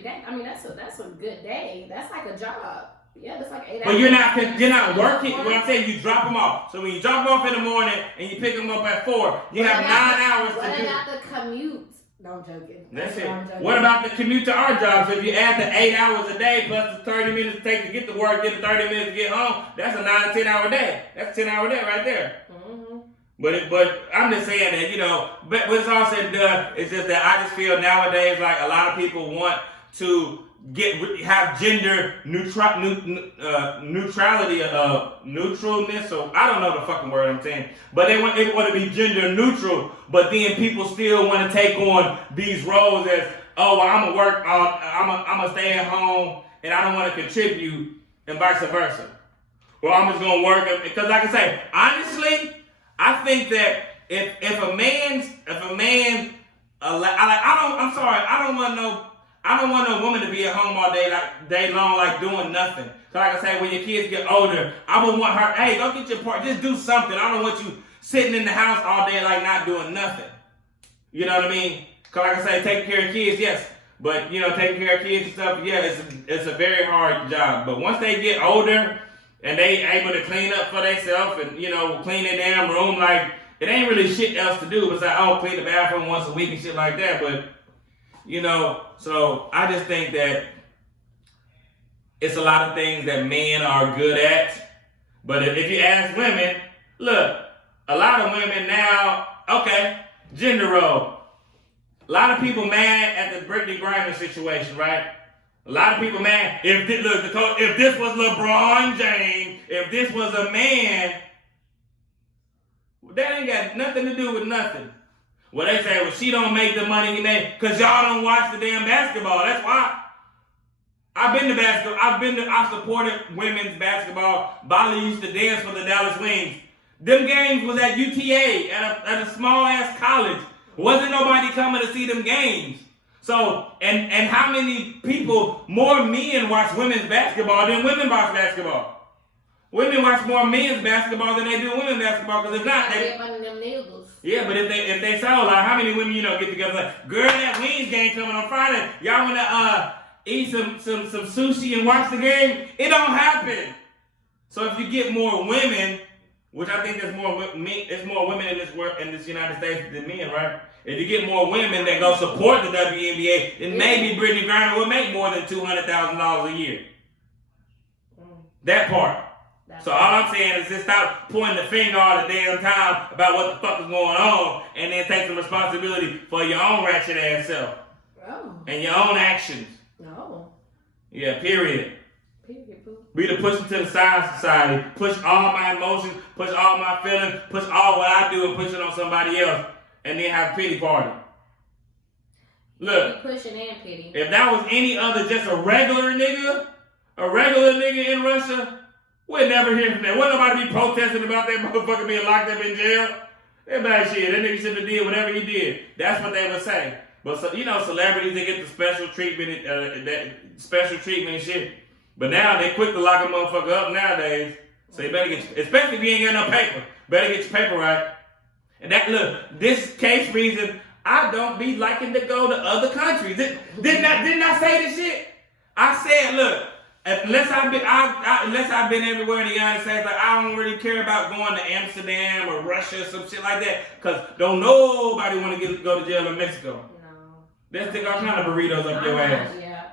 day. I mean, that's a good day. That's like a job. Yeah, that's like 8 hours. But you're not working. When I'm saying you drop them off. So when you drop them off in the morning and you pick them up at 4, you have 9 hours to do. What about the commute? No, I'm joking. That's it. What about the commute to our job? So if you add the 8 hours a day plus the 30 minutes it takes to get to work, then the 30 minutes to get home, that's a 9 to 10 hour day. That's a 10 hour day right there. Mm-hmm. But I'm just saying that, you know, but it's all said and done, it's just that I just feel nowadays like a lot of people want to have gender neutrality, neutralness, or I don't know the fucking word I'm saying, but they want to be gender neutral, but then people still want to take on these roles as, oh, well, I'm gonna stay at home and I don't want to contribute, and vice versa. Well, I'm just gonna work, because like I say, honestly, I think that if a man, I don't want no woman to be at home all day long, like doing nothing. So like I say, when your kids get older, I would want her, hey, go get your part, just do something. I don't want you sitting in the house all day, like not doing nothing. You know what I mean? Cause like I say, taking care of kids, yes. But you know, taking care of kids and stuff, yeah, it's a very hard job. But once they get older and they able to clean up for themselves and, you know, clean their damn room, like, it ain't really shit else to do besides, oh, clean the bathroom once a week and shit like that. But, you know, so I just think that it's a lot of things that men are good at. But if you ask women, look, a lot of women now, okay, gender role. A lot of people mad at the Brittany Griner situation, right? A lot of people mad. If this was LeBron James, if this was a man, that ain't got nothing to do with nothing. Well, they say, well, she don't make the money he made because y'all don't watch the damn basketball. That's why. I've supported women's basketball. Bali used to dance for the Dallas Wings. Them games was at UTA, at a small ass college. Wasn't nobody coming to see them games. So, and how many people, more men watch women's basketball than women watch basketball? Women watch more men's basketball than they do women's basketball, because if not, they them niggas. Yeah, but if they saw, like, how many women, you know, get together like, girl, that Wings game coming on Friday, y'all wanna eat some sushi and watch the game? It don't happen. So if you get more women, which I think there's more women in this world, in this United States than men, right? If you get more women that go support the WNBA, then maybe Brittany Griner will make more than $200,000 a year. That part. So all I'm saying is just stop pointing the finger all the damn time about what the fuck is going on, and then take some responsibility for your own ratchet ass self. Oh. And your own actions. No. Yeah, period. Be the pushing to the side society. Push all my emotions, push all my feelings, push all what I do and push it on somebody else. And then have a pity party. Look. Pushing and pity. If that was any other, just a regular nigga in Russia, we'd never hear from that. Wouldn't nobody be protesting about that motherfucker being locked up in jail? Everybody shit. That nigga shouldn't have did whatever he did. That's what they would say. But so, you know, celebrities, they get the special treatment, and shit. But now they quick to lock a motherfucker up nowadays. So you better get, especially if you ain't got no paper, better get your paper right. And that, look, this case reason, I don't be liking to go to other countries. Didn't I say this shit? I said, look, unless I've been everywhere in the United States, like, I don't really care about going to Amsterdam or Russia or some shit like that, because don't nobody want to go to jail in Mexico. No. Let's take all kind of burritos up your ass. Yeah,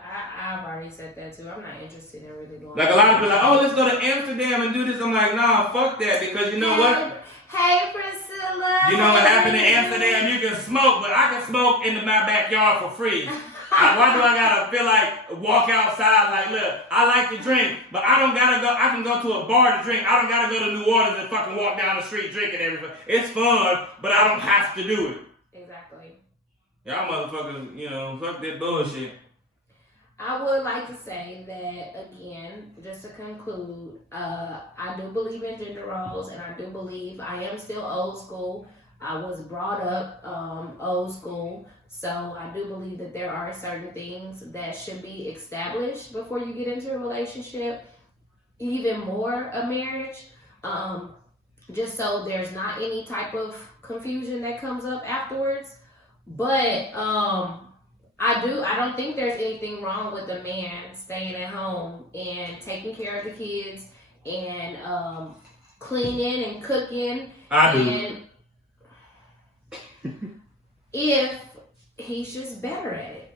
I've already said that too. I'm not interested in really going. Like, a lot of people are like, oh, let's go to Amsterdam and do this. I'm like, nah, fuck that, because you know what? Hey, Priscilla. You know what happened in Amsterdam? You can smoke, but I can smoke in my backyard for free. Why do I gotta feel like walk outside? Like, look, I like to drink, but I don't gotta go. I can go to a bar to drink. I don't gotta go to New Orleans and fucking walk down the street drinking everything. It's fun, but I don't have to do it. Exactly. Y'all motherfuckers, you know, fuck that bullshit. I would like to say that, again, just to conclude, I do believe in gender roles, and I do believe I am still old school. I was brought up old school, so I do believe that there are certain things that should be established before you get into a relationship, even more a marriage, just so there's not any type of confusion that comes up afterwards. But I don't think there's anything wrong with a man staying at home and taking care of the kids and cleaning and cooking. I do. And if he's just better at it.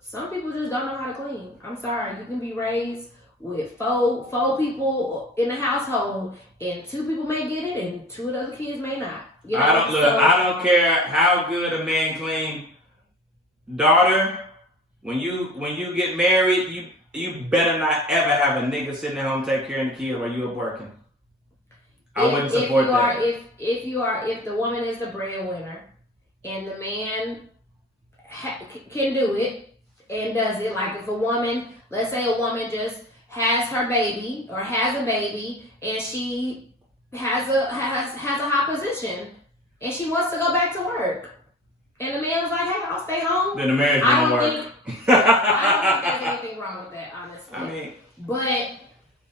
Some people just don't know how to clean. I'm sorry. You can be raised with four people in the household, and 2 people may get it, and 2 of the other kids may not. You know? I don't care how good a man clean. Daughter, when you get married, you better not ever have a nigga sitting at home take care of the kids while you up working. I wouldn't support that. If the woman is the breadwinner and the man can do it and does it, like if a woman, let's say a woman just has her baby or has a baby and she has a high position and she wants to go back to work and the man was like, hey, I'll stay home, then the marriage didn't work. I don't think there's anything wrong with that, honestly.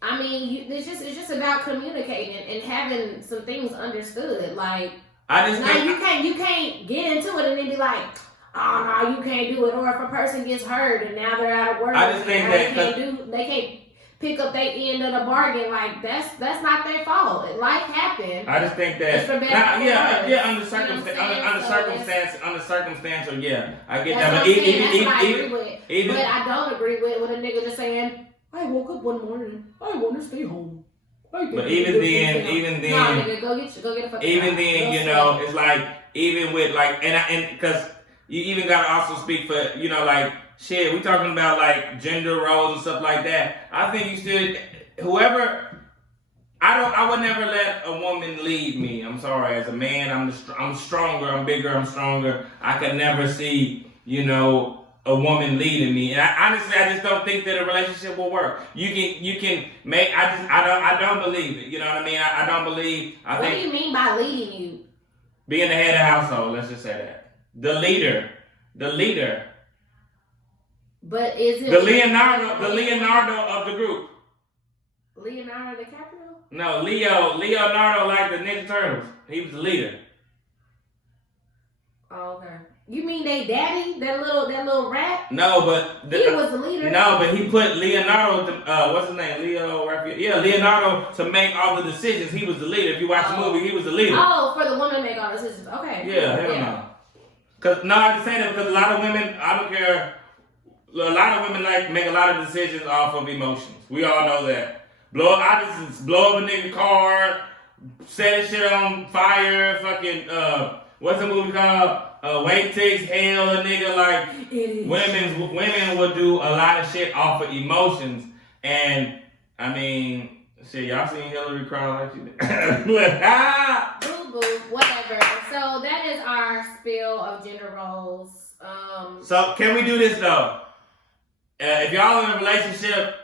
I mean, it's just about communicating and having some things understood. Like, you can't get into it and then be like, oh no, you can't do it. Or if a person gets hurt and now they're out of work, I just think they can't pick up their end of the bargain. Like that's not their fault. Life happened. I just think that under circumstantial, yeah, I get that. But I don't agree with a nigga just saying, I woke up one morning, I want to stay home. But even then, no, nigga, go get a fucking even then, you know, it's like even with like and because you even gotta also speak for, you know, like shit. We talking about like gender roles and stuff like that. I think you should whoever. I would never let a woman lead me. I'm sorry, as a man, I'm stronger, I'm bigger, I'm stronger. I could never see, you know, a woman leading me, and I just don't think that a relationship will work. You can make. I don't believe it. You know what I mean? I don't believe. What do you mean by leading you? Being the head of the household. Let's just say that the leader. But is it the Leonardo of the group? Leonardo DiCaprio? No, Leonardo, like the Ninja Turtles. He was the leader. Oh, okay. You mean they daddy? That little rat? No, but he was the leader. No, but he put Leonardo to, what's his name? Leo Raphael. Yeah, Leonardo to make all the decisions. He was the leader. If you watch the movie, he was the leader. Oh, for the woman to make all the decisions. Okay. Yeah, hell no. I just say that because a lot of women, I don't care. A lot of women like make a lot of decisions off of emotions. We all know that. I just blow up a nigga car, set shit on fire, fucking what's the movie called? Wait Takes Hell, a nigga. Like women will do a lot of shit off of emotions, and I mean, shit, y'all seen Hillary cry like she did? Boo boo, whatever. So that is our spiel of gender roles. So can we do this though? If y'all in a relationship,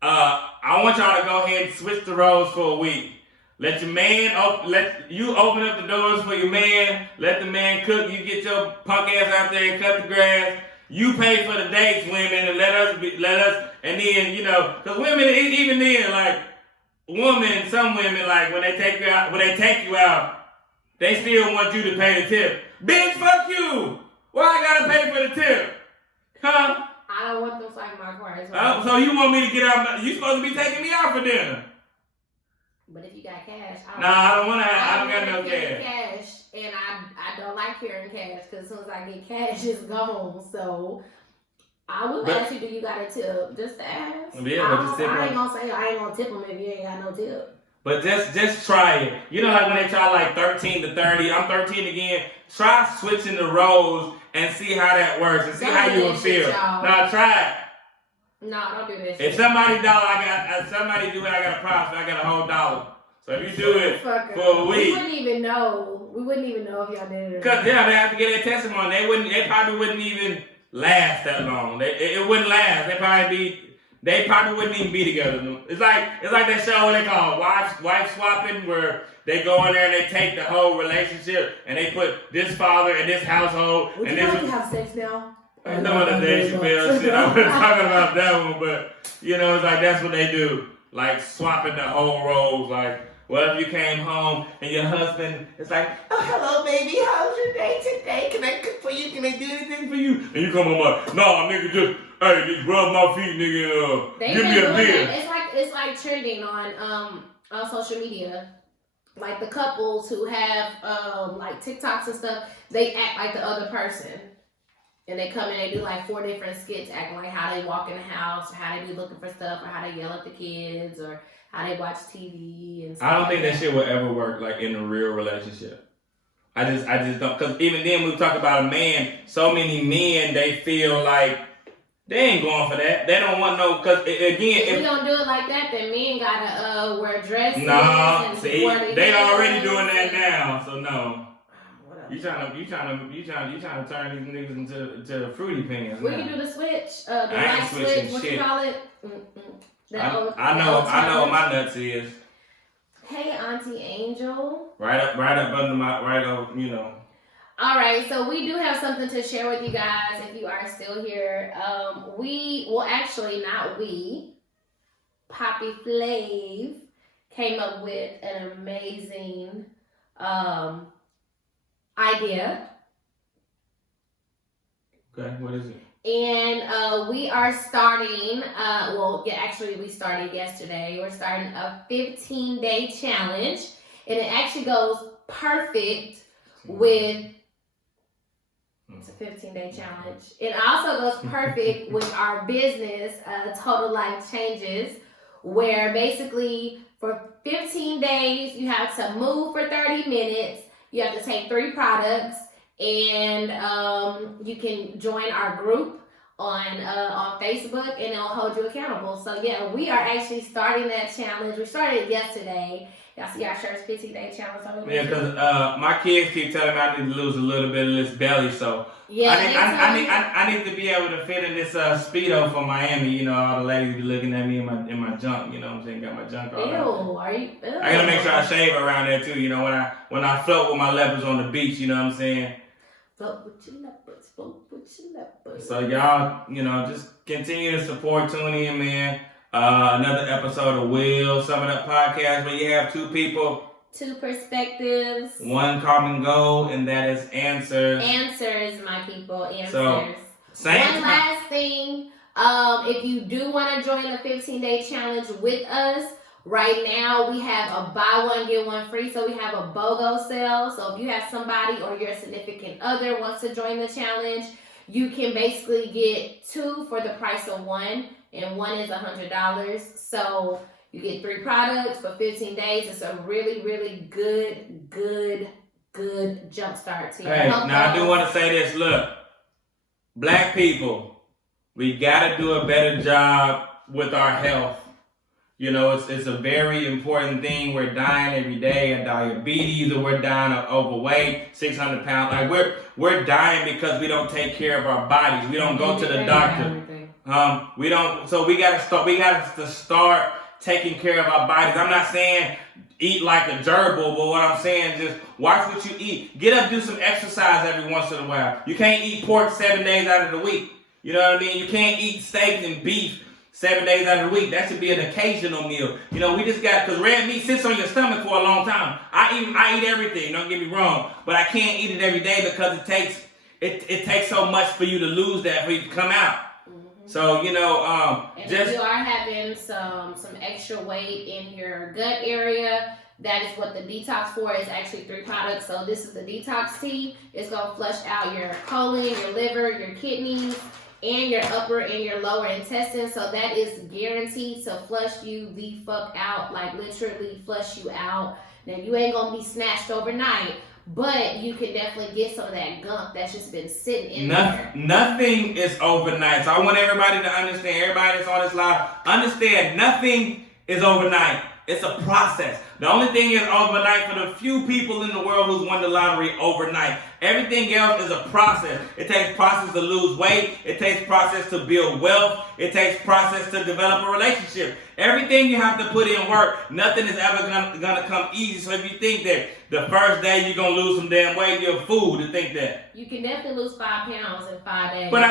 I want y'all to go ahead and switch the roles for a week. Let your man, let you open up the doors for your man. Let the man cook. You get your punk ass out there and cut the grass. You pay for the dates, women, and let us, and then, you know, because women, even then, like, some women, like, when they take you out, they still want you to pay the tip. Bitch, fuck you! Why I gotta pay for the tip? Huh? I don't want them like my car. So you want me to get out? You supposed to be taking me out for dinner. But if you got cash, I don't got no cash. And I don't like carrying cash because as soon as I get cash, it's gone. So I will ask you, do you got a tip? Just to ask. Yeah, I ain't gonna say I ain't gonna tip them if you ain't got no tip. But just try it. You know, like when they try like 13 to 30, I'm 13 again. Try switching the roles and see how that works and see how you will feel. Now try it. No, don't do this. If somebody do it, I got a profit. I got a whole dollar. So if you do it for a week, we wouldn't even know if y'all did it. Cause they have to get their testimony. They probably wouldn't even last that long. It wouldn't last. They probably wouldn't even be together. It's like that show what they call wife swapping, where they go in there and they take the whole relationship and they put this father in this household. Would and you like to have sex now? I know the Dave Chappelle shit. I wasn't talking about that one, but you know, it's like that's what they do. like swapping the whole roles. Like, what if you came home and your husband is like, oh, hello, baby, how's your day today? Can I cook for you? Can I do anything for you? And you come home like, no, nigga, just rub my feet, nigga. Give me a beer. It's like trending on social media. Like the couples who have like TikToks and stuff, they act like the other person. And they come in and they do like 4 different skits acting like how they walk in the house, or how they be looking for stuff, or how they yell at the kids, or how they watch TV and stuff. I don't think that shit will ever work like in a real relationship. I just don't, because even then we talk about a man, so many men, they feel like they ain't going for that. They don't want no, because again, if we don't do it like that, then men gotta wear dresses. Nah, and see, they already doing that now, so no. You trying to turn these niggas into fruity pants. We can do the switch, the light switch. What you call it? I know what my nuts is. Hey, Auntie Angel. Right up under my over. All right, so we do have something to share with you guys. If you are still here, Poppy Flav came up with an amazing idea. Okay, what is it? And we are starting, we started yesterday. We're starting a 15-day challenge. And it actually goes perfect with, it's a 15-day challenge. It also goes perfect with our business, Total Life Changes, where basically for 15 days, you have to move for 30 minutes. You have to take 3 products, and you can join our group on Facebook, and it'll hold you accountable. So yeah, we are actually starting that challenge. We started it yesterday. Y'all see our shirts, 15-day challenge. Yeah, because my kids keep telling me I need to lose a little bit of this belly, so yeah, I need to be able to fit in this Speedo for Miami. All the ladies be looking at me in my junk. You know what I'm saying? Got my junk all Ew, are you? Ew. I gotta make sure I shave around there too. When I float with my leopards on the beach. You know what I'm saying? Float with your leopards, float with your leopards. So y'all, just continue to support. Tune in, man. Another episode of Will Sum It Up podcast, where you have 2 people, 2 perspectives, 1 common goal, and that is answers. Answers, my people, answers. So, one last thing, if you do want to join the 15-day challenge with us, right now we have a buy one, get one free. So we have a BOGO sale. So if you have somebody or your significant other wants to join the challenge, you can basically get 2 for the price of 1. And 1 is $100. So you get 3 products for 15 days. It's a really, really good jump start to your health. Now I do want to say this. Look, black people, we got to do a better job with our health. It's a very important thing. We're dying every day of diabetes, or we're dying of overweight, 600 pounds. Like we're dying because we don't take care of our bodies. We don't go to the doctor. We don't. So we got to start taking care of our bodies. I'm not saying eat like a gerbil, but what I'm saying is just watch what you eat. Get up, do some exercise every once in a while. You can't eat pork 7 days out of the week. You know what I mean? You can't eat steak and beef 7 days out of the week. That should be an occasional meal. We just got, because red meat sits on your stomach for a long time. I eat everything, don't get me wrong, but I can't eat it every day because it takes so much for you to lose that, for you to come out. So, and if you are having some extra weight in your gut area, that is what the detox for is, actually 3 products. So this is the detox tea. It's going to flush out your colon, your liver, your kidneys, and your upper and your lower intestines. So that is guaranteed to flush you the fuck out, like literally flush you out. Now you ain't going to be snatched overnight, but you can definitely get some of that gunk that's just been sitting in there. Nothing is overnight. So I want everybody to understand, everybody that's on this live, understand nothing is overnight. It's a process. The only thing is overnight for the few people in the world who's won the lottery overnight. Everything else is a process. It takes process to lose weight. It takes process to build wealth. It takes process to develop a relationship. Everything you have to put in work. Nothing is ever gonna come easy. So if you think that the first day you're gonna lose some damn weight, you're a fool to think that. You can definitely lose 5 pounds in 5 days. But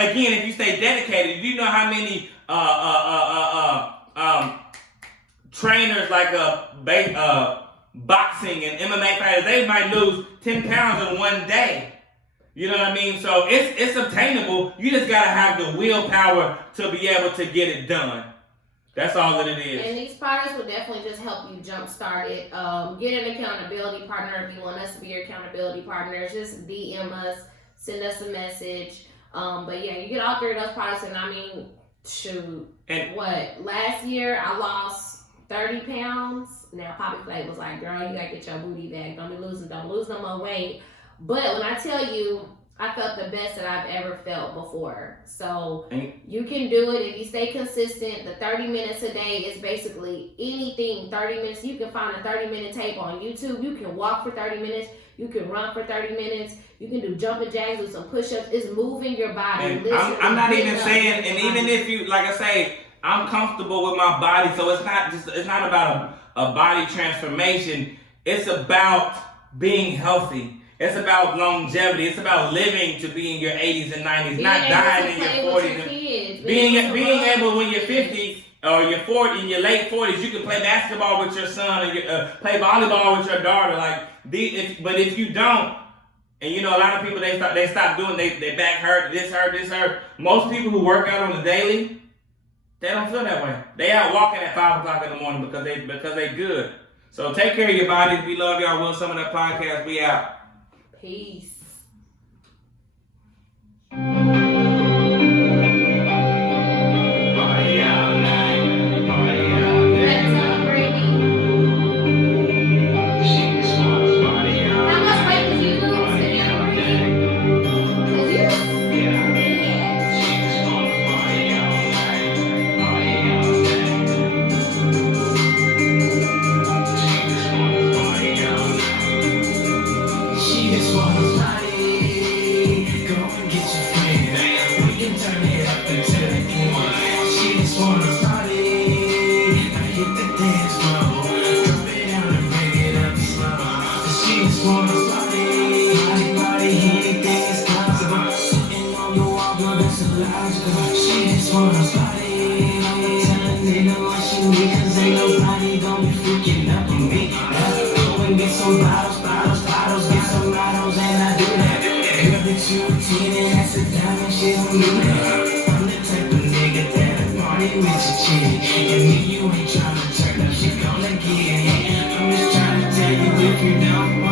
again, if you stay dedicated, do you know how many trainers like boxing and MMA fighters, they might lose 10 pounds in one day. You know what I mean? So it's obtainable. You just gotta have the willpower to be able to get it done. That's all that it is. And these products will definitely just help you jumpstart it. Get an accountability partner if you want us to be your accountability partners. Just DM us, send us a message. But yeah, you get all three of those products, and I mean, shoot, last year I lost 30 pounds. Now Poppy Flay was like, girl, you gotta get your booty back. Don't lose no more weight. But when I tell you, I felt the best that I've ever felt before. So you can do it if you stay consistent. The 30 minutes a day is basically anything. 30 minutes. You can find a 30-minute tape on YouTube. You can walk for 30 minutes. You can run for 30 minutes. You can do jumping jacks, do some push-ups. It's moving your body. And I'm not even saying, and even if you, like I say, I'm comfortable with my body. So it's not about a body transformation. It's about being healthy. It's about longevity. It's about living to be in your 80s and 90s, not dying in your 40s. Being able when you're 50 or you're 40, in your late 40s, you can play basketball with your son or play volleyball with your daughter. But if you don't, and you know a lot of people they stop doing, they back hurt, this hurt. Most people who work out on the daily, they don't feel that way. They out walking at 5 o'clock in the morning because they good. So take care of your bodies. We love y'all. Will Some of That Podcast. We out. Peace. You ain't tryna turn up, she gonna get it. I'm just tryna tell you if you don't